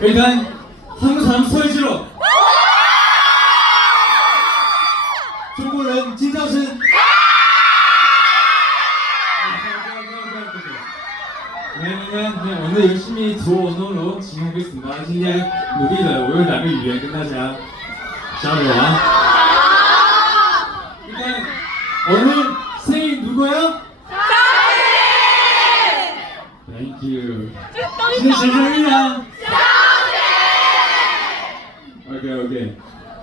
일단 한국 사람 서희지로 중국 인 진정신 왜냐면 오늘 열심히 조언으로 진행하겠습니다. 신년 무기다 오늘 남의 유행 끝나자. 자, 그럼 일단 오늘 생일 누구야? Thank you. 신년 생일이야.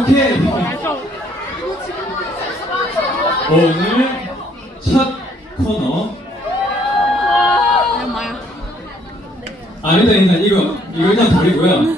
오케이. 오늘 첫 코너. 아 일단 일단 이거 이거 일단 버리고요.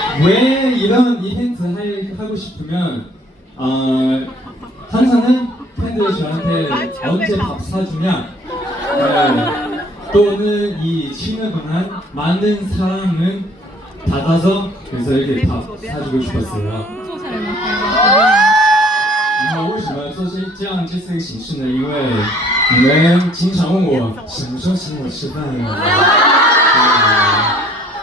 왜 이런 이벤트 할, 하고 싶으면 어, 항상은 팬들이 저한테 언제 밥 사주냐 네, 또는 이 친을 방한 많은 사랑을 받아서 그래서 이렇게 밥 사주고 싶었어요 然后为什么做这这样这次的形式呢？因为你们经常问我什么时候请我吃饭呀、对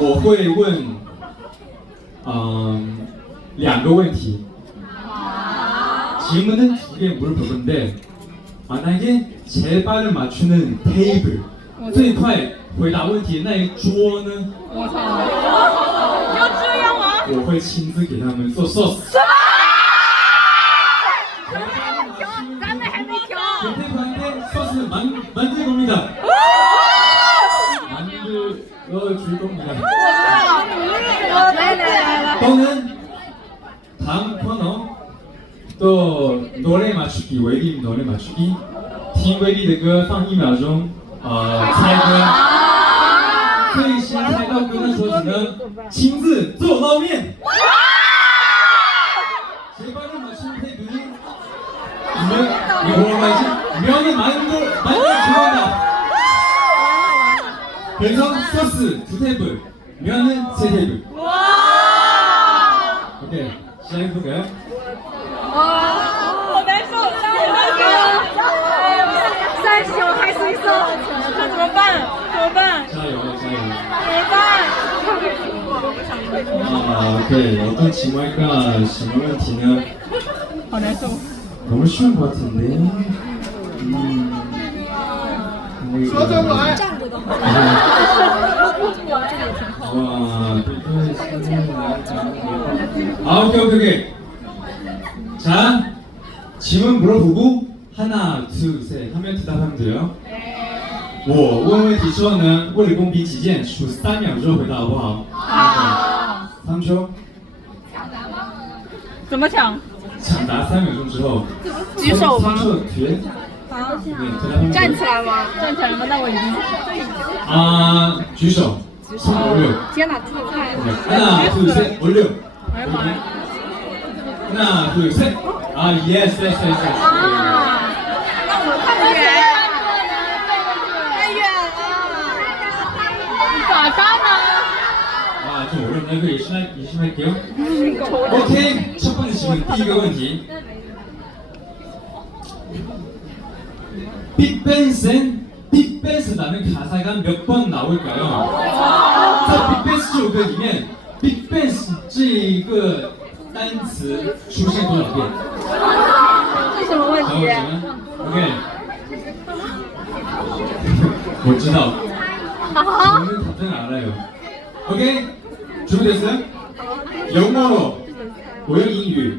我会问，嗯，两个问题。질문은두개물어볼건데만약에제발을맞추는 테이블最快回答问题的那一桌呢？我会亲自给他们做 sauce。 또는 다음 코너 또 노래 맞추기 웨딩 노래 맞추기 팀 웨딩 的歌放一秒钟呃猜歌最先猜到歌的时候只能亲自做捞面 제발을 맞추는 테이블이 면, 이거 뭐라고 하지? 면을 만들, 만들 좋아한다. 그래서 소스 두 테이블, 면은 세 테이블. 오케이, 시작해볼까요? 자요, 자요. 아, 오케이. 어떤 질문일까? 질문问题呢? 너무 쉬운 것 같은데. 음. 아, 站着的话， 와, 아, 오케이, 오케이, 오케이. 자, 질문 물어보고 하나, 둘, 셋 하면 대답하면 돼요. 我问问题之后呢，为了公平起见，数三秒之后回答好不好？好。 3초 怎么抢？抢答三秒钟之后举手吗 3초 뒤에 네, 대답하면 站起来吗？站起来吗？那我已经 아, 举手손 올려 天哪，这么快！ 네, 하나 둘셋 올려 얼마 하나 둘셋 아 예스 예스 예스 예스 那我看不远，太远了。咋干呢？ 아, 좀 어렵네. 그 열심히, 할- 열심히 할게요. 오케이. 첫 번째 질문, 第一个问题. 빅뱅슨, 빅뱅스라는 가사가 몇 번 나올까요? 在 빅뱅스 这首歌里面 빅뱅스 这个单词出现多少遍？这什么问还有什么？OK，我知道。 저는 답장을 알아요. 오케이? 준비됐어요? 영어로 모형 인류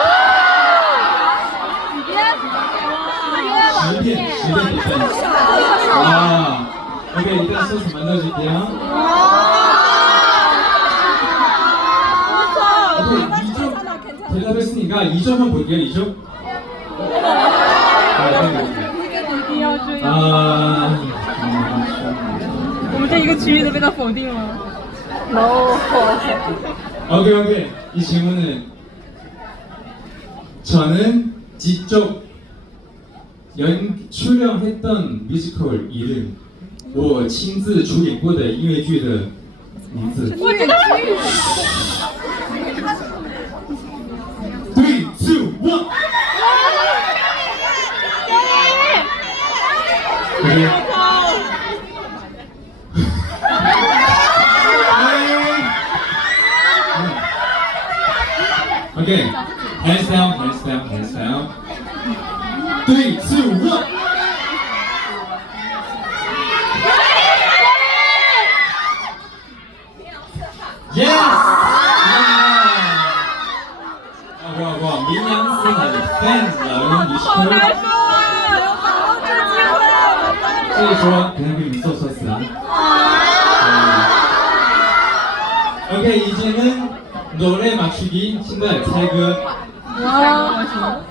아, 오케이, 일단 소스 만들어줄게요. 오케이, 2점 대답했으니까 2점만 볼게요, 2점. 아, 네, 네, 네. 아, 아, 이거 주위에서 빼놨어 어디요? 오케이, 오케이. 이 질문은 저는 지적 연 출연했던 뮤지컬 이름 我亲自出演过的音乐剧的名字我知道。 Three, two, one. 오케이. 오케이. Hands down, hands down, hands down. three. Yes. 아, 아. 오케이 이제는 노래 맞추기 신발 4급. 그. 와.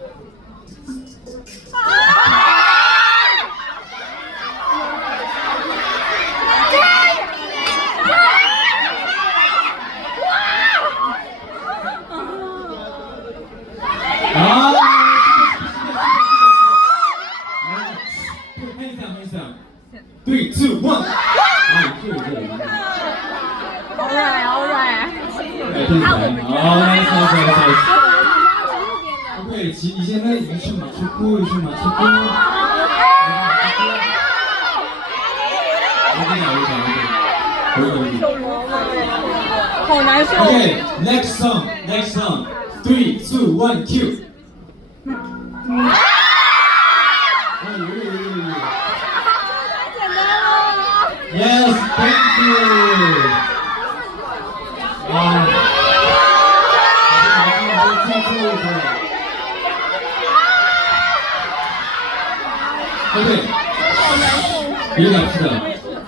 别打气的，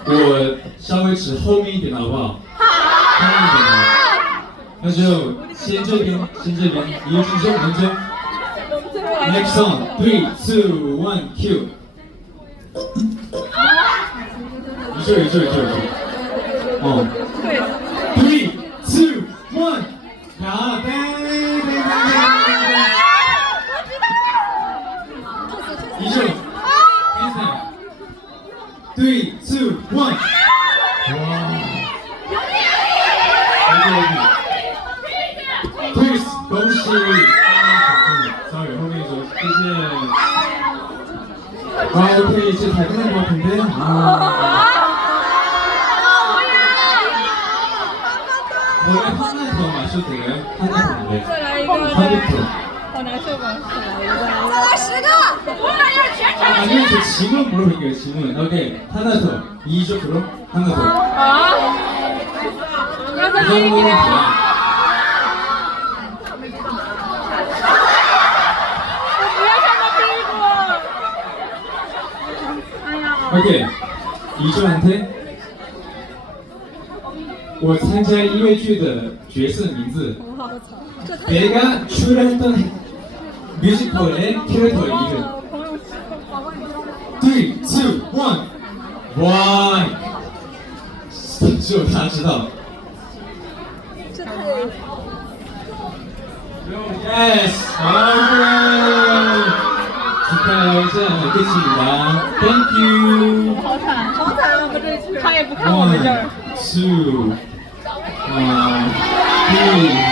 我稍微指后面一点的好不好？后面一点的，那就先这边，先这边，一个之中，人中。Next song, three, two, one, cue. 一句一句一句一句。哦。 3, 2, 1. 와. 여기 여기. 트위스 경씨. 자, 여기 저 이제 아 이렇게 이제 다 끝난 것 같은데. 아. 원래 하나 더 마셔도 돼요? 하나 더. 네. 我拿这个，我拿这个，我拿这个。 아, 아니면 저 질문 물어볼게요 질문 오케이 하나 더 2쪽으로 하나 더 啊！要再 그 来一 정도면 个。 돼요我不要看到屁股。哎呀！ 오케이 이조한테 我参加音乐剧的角色名字 내가 출연했던 뮤지컬의 캐릭터 이름 3, 2, 1 와! 只有他知道 Yes! 오케이! 축하해요. 이제 알겠습니다. Thank you. 好惨，好惨啊！我这次他也不看我们这儿 One,。two, uh, three,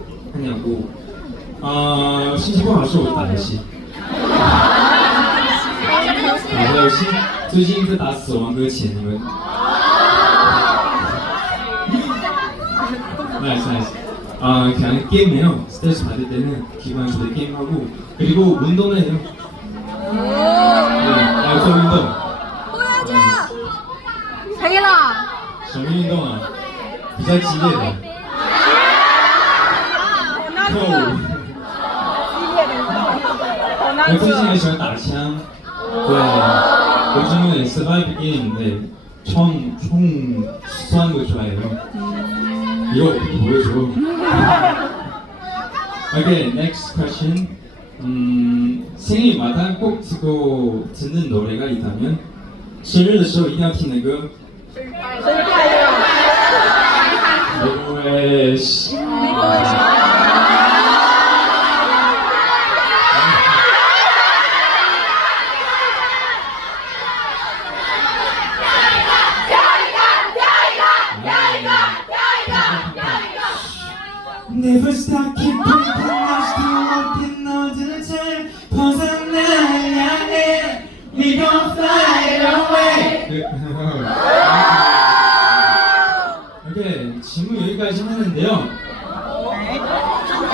하냐고 아 신지不好是我的打戏打游戏最近在打死亡搁浅你们 나이스 나이스 아 그냥 게임해요 스트레스 받을 때는 기관 조이 게임하고 그리고 운동을 해요 네, 아, 저 운동 欧阳靖，可以了。什么运动啊？比较激烈的。 好难我最近受。很喜欢打枪。对，요즘은 survive game 네, 총, 총 수사하는 거 좋아해요. 이거 어떻게 보여줘? Okay, next question. 음, 생일마다 꼭 듣고 듣는 노래가 있다면生日的时候一定要听的歌。English. Never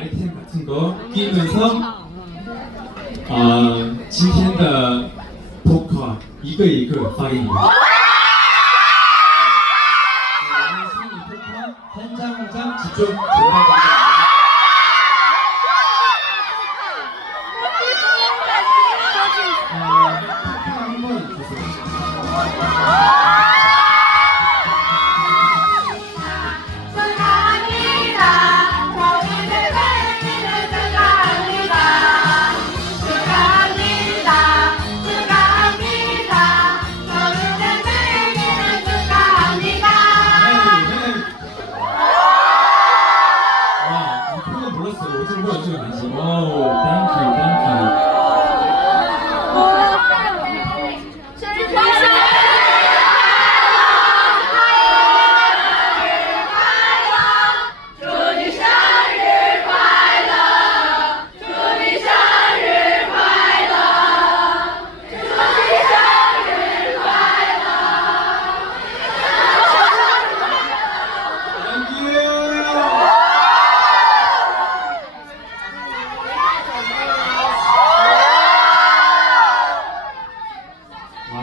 아이템 같은 거 끼면서 아, 진신다 복화. 이거 이거 파입니다 한장 한 장 직접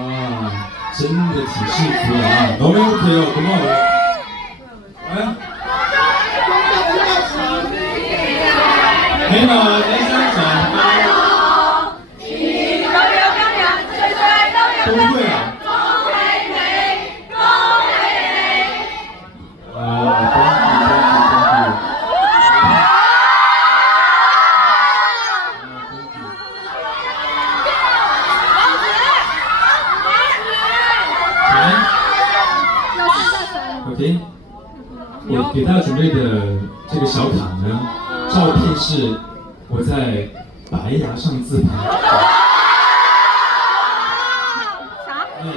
아, 재밌는 게 79야. 너무 행복해요. 고마워요. 白牙上自拍。 네,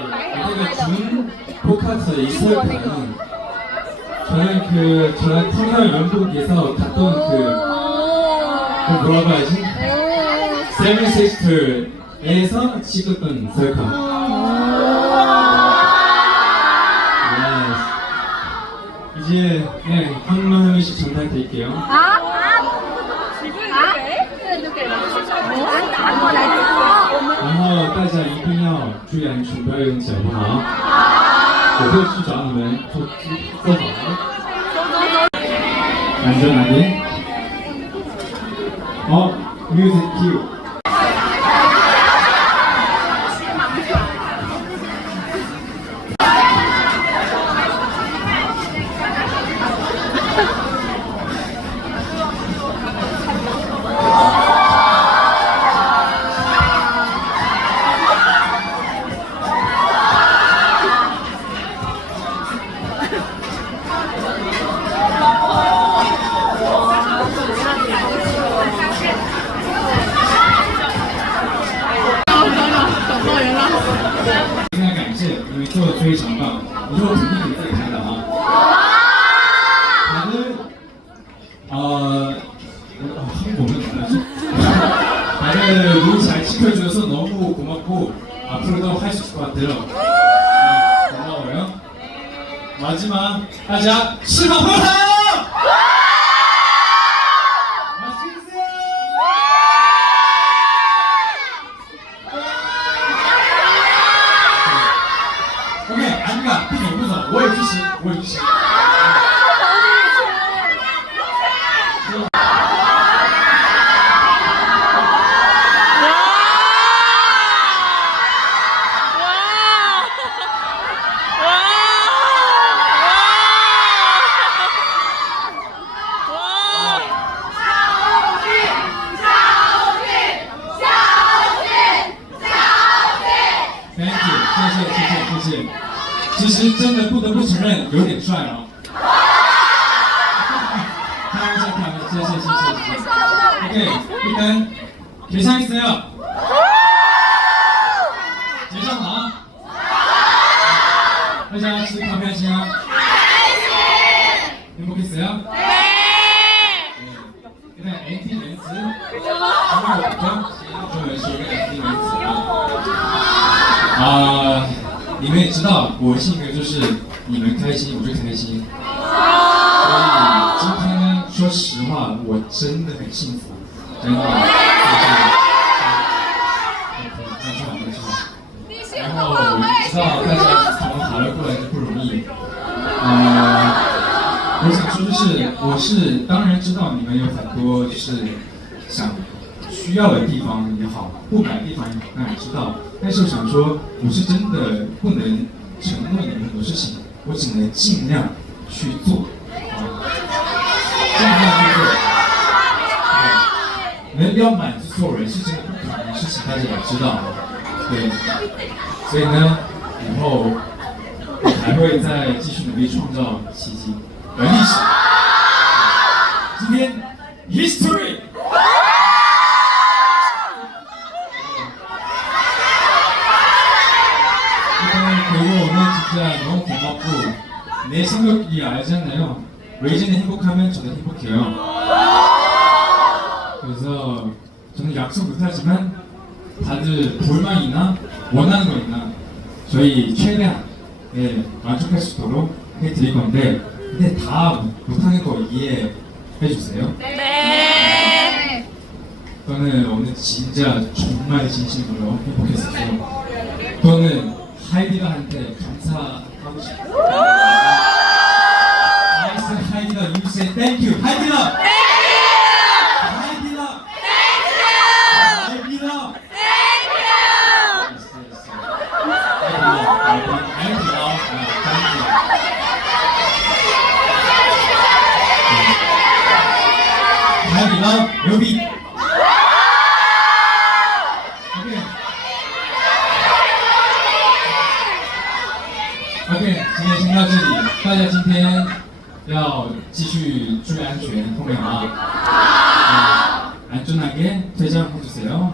이제가 준 포카트 이설카는 저는 그 저는 커리어 연극에서 갔던 그, 그 뭐라고 하지? 세븐 시스터에서 찍었던 셀카. 네. 이제 네, 한 번 한 번씩 전달드릴게요. 然后大家一定要注意安全，不要用脚，好不好？我会去找你们做做好。安全哪边？好，music cue。 非 이거 부분이 있어요, 제가. 저는, 어, 힘 보면 말하지. 나는 룰잘 지켜줘서 너무 고맙고, 앞으로도 할 수 있을 것 같아요. 고마워요. 마지막, 가자, 실망! F D 门子，啊，你们也知道我性格就是你们开心我就开心。所以今天呢说实话，我真的很幸福。然后，开家。就是，我是当然知道你们有很多就是想需要的地方也好，不满的地方也好，当然知道。但是我想说，我是真的不能承诺你们很多事情，我只能尽量去做，啊，尽量去做。能要满足所有人是真的不可能的事情，大家也知道。对，所以呢，以后我还会再继续努力创造奇迹 아니지. 이는 히스토리. 네, 너무 고맙고 내 생각이 알잖아요 레이즈는 행복하면 저도 행복해요. 그래서 저는 약속 못하지만 다들 불만이나 원하는 거 있나 저희 최대한 예, 만족할 수 있도록 해드릴 건데 근데 다 못하는 거 이해해 주세요. 저는 오늘 진짜 정말 진심으로 행복했어요. 저는 하이디가한테 감사하고 싶어요. 나이스 하이디가 you say thank you. 하이디가. 하이디가. 하이디가. 하이디가 여비. 오케이. OK，今天先到这里，大家今天要继续注意安全，后面啊，啊安全하게퇴장해주세요。